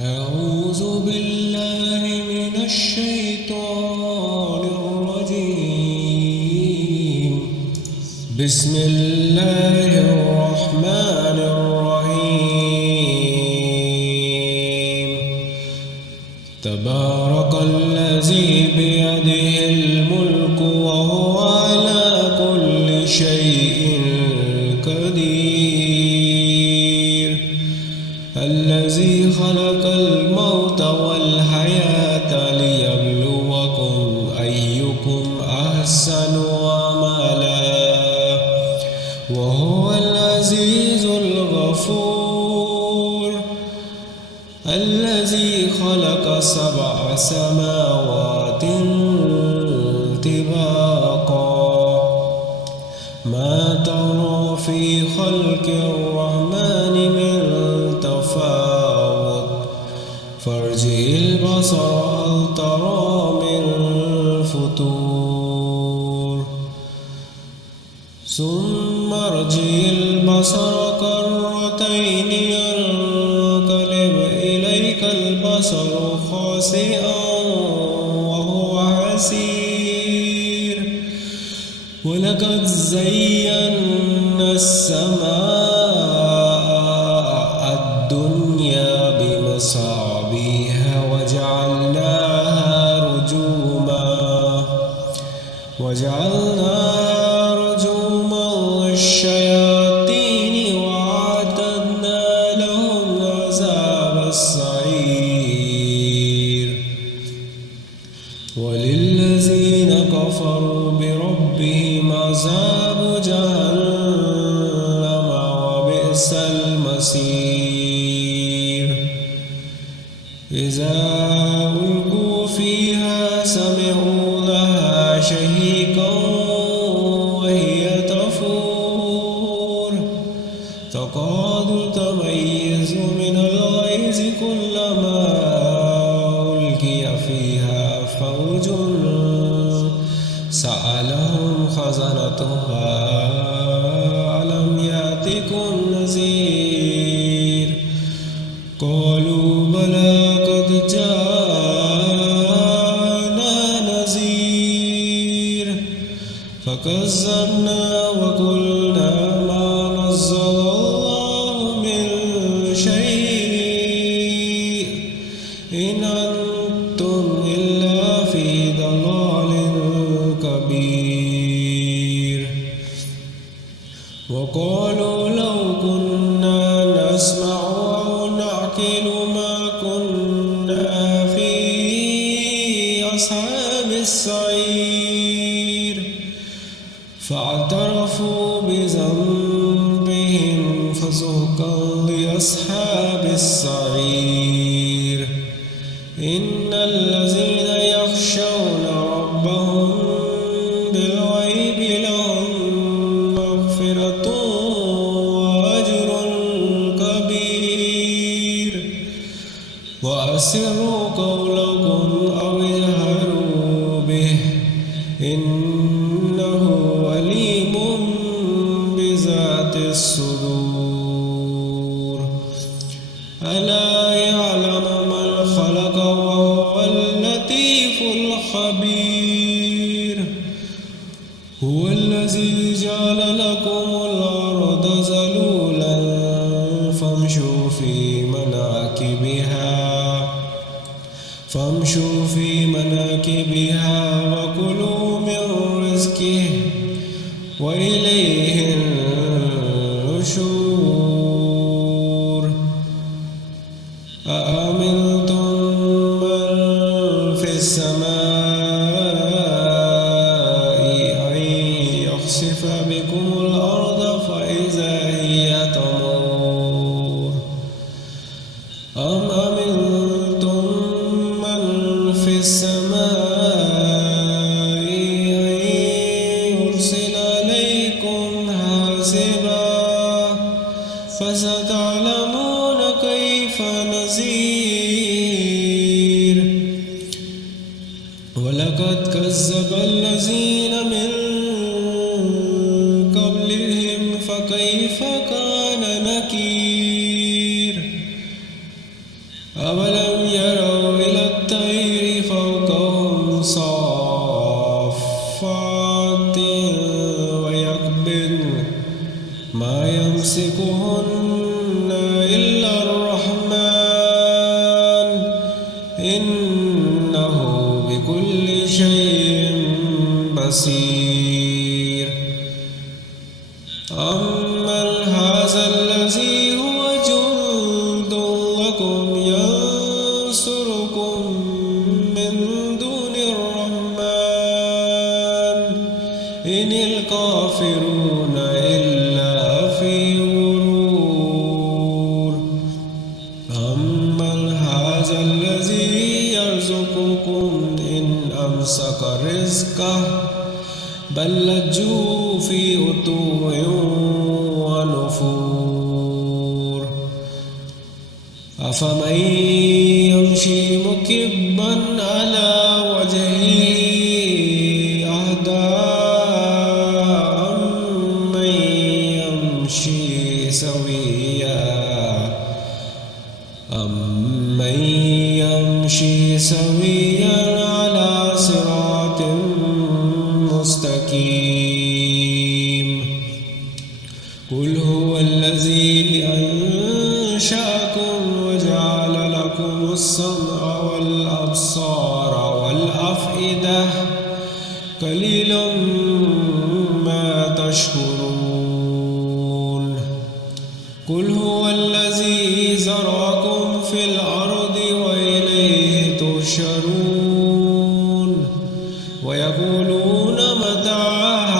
أعوذ بالله من الشيطان الرجيم. بسم الله الرحمن الرحيم. تبارك الذي بيده الملك وهو على كل شيء قدير. الذي خلق الموت والحياة ليبلوكم أيكم أحسن عملا وهو العزيز الغفور. الذي خلق 7 سماوات طباقا ما ترى في خلق الرحمن من تفاوت فارجع البصر هل ترى من فطور ثم ارجع البصر كرتين ينقلب إليك البصر خاسئا وهو حسير. ولقد زينا السماء الدنيا بمصابيح وجعلناها رجوما للشياطين وأعتدنا لهم عذاب السعير. وللذين كفروا بربهم عذاب جهنم وبئس المصير. إذا ألقوا فيها سمعوا لها شهيقا وهي تفور تكاد تميز من الغيظ كلما ألقي فيها فوج سألهم خزنتها ألم يأتكم نذير قالوا بلى قد جاءنا نذير فكذبنا وقلنا ما نزل الله من شيء إن أنتم إلا في ضلال كبير. وقالوا لو كنا نسمع أو نعقل ما كنا في أصحاب السعير فاعترفوا بذنبهم فسحقا لأصحاب السعير. إن الذين يخشون ربهم بالغيب لهم مغفرة وأجر كبير. وأسروا قولكم أو اجهروا به إنه عليم بذات الصدور. ألا يعلم من خلق وهو اللطيف الخبير. هو الذي جعل لكم الأرض ذلولا فامشوا في مناكبها وكلوا من رزقه وإليه النشور. أأمنتم من في السماء أن يخسف بكم الأرض فإذا هي تمور أم أمنتم من في السماء أن يرسل عليكم حاسبا فستعلمون كيف نذير. ولقد كذب الذين من قبلهم فكيف كان نكير. أولم يروا إلى الطير فوقهم صافات ويقبضن ما يمسكهن إلا الرحمن إنه بكل شيء بصير أمن هذا الذي هو جند لكم ينصركم من دون الرحمن إن الكافرون إلا في غرور أمن هذا الذي يرزقكم إن أمسك رزقه بل لجوا في عتو ونفور أفمن يمشي مكبا على وجهه أهدى أمن يمشي سويا على صراط مستقيم قل هو الذي أنشأكم وجعل لكم السمع والأبصار والأفئدة قليلا ما تشكرون قل هو الذي زرعكم في الأرض وإليه تحشرون ويقولون متى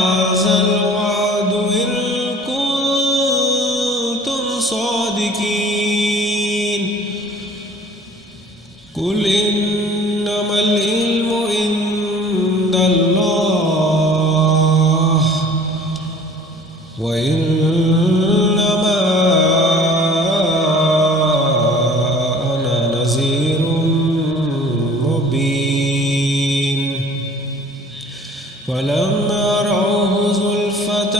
هذا الوعد إن كنتم صادقين قل إنما العلم عند الله وإنما أنا نذير مبين فلما رأوه زلفة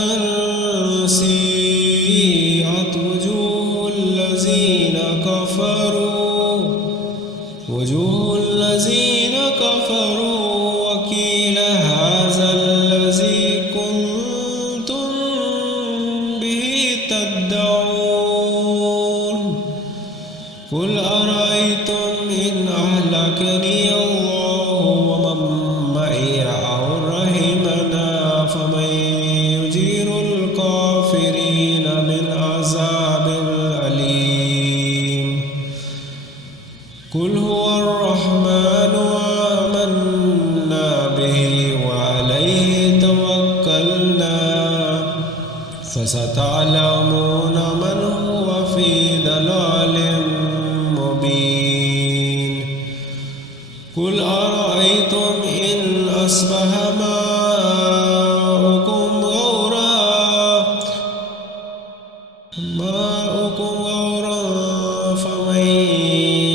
سيئت وجوه الذين كفروا وقيل هذا الذي كنتم به تدعون قل أرأيتم إن أهلكني الله ومن معي أو رحمنا فمن يجير الكافرين من عذاب أليم قل هو الرحمن آمنا به وعليه توكلنا فستعلمون من هو في ضلال مبين قل أرأيتم إن أصبح ماؤكم غورا فمن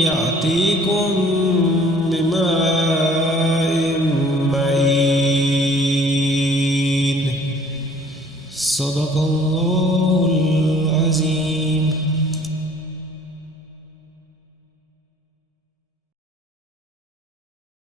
يأتيكم بماء معين صدق الله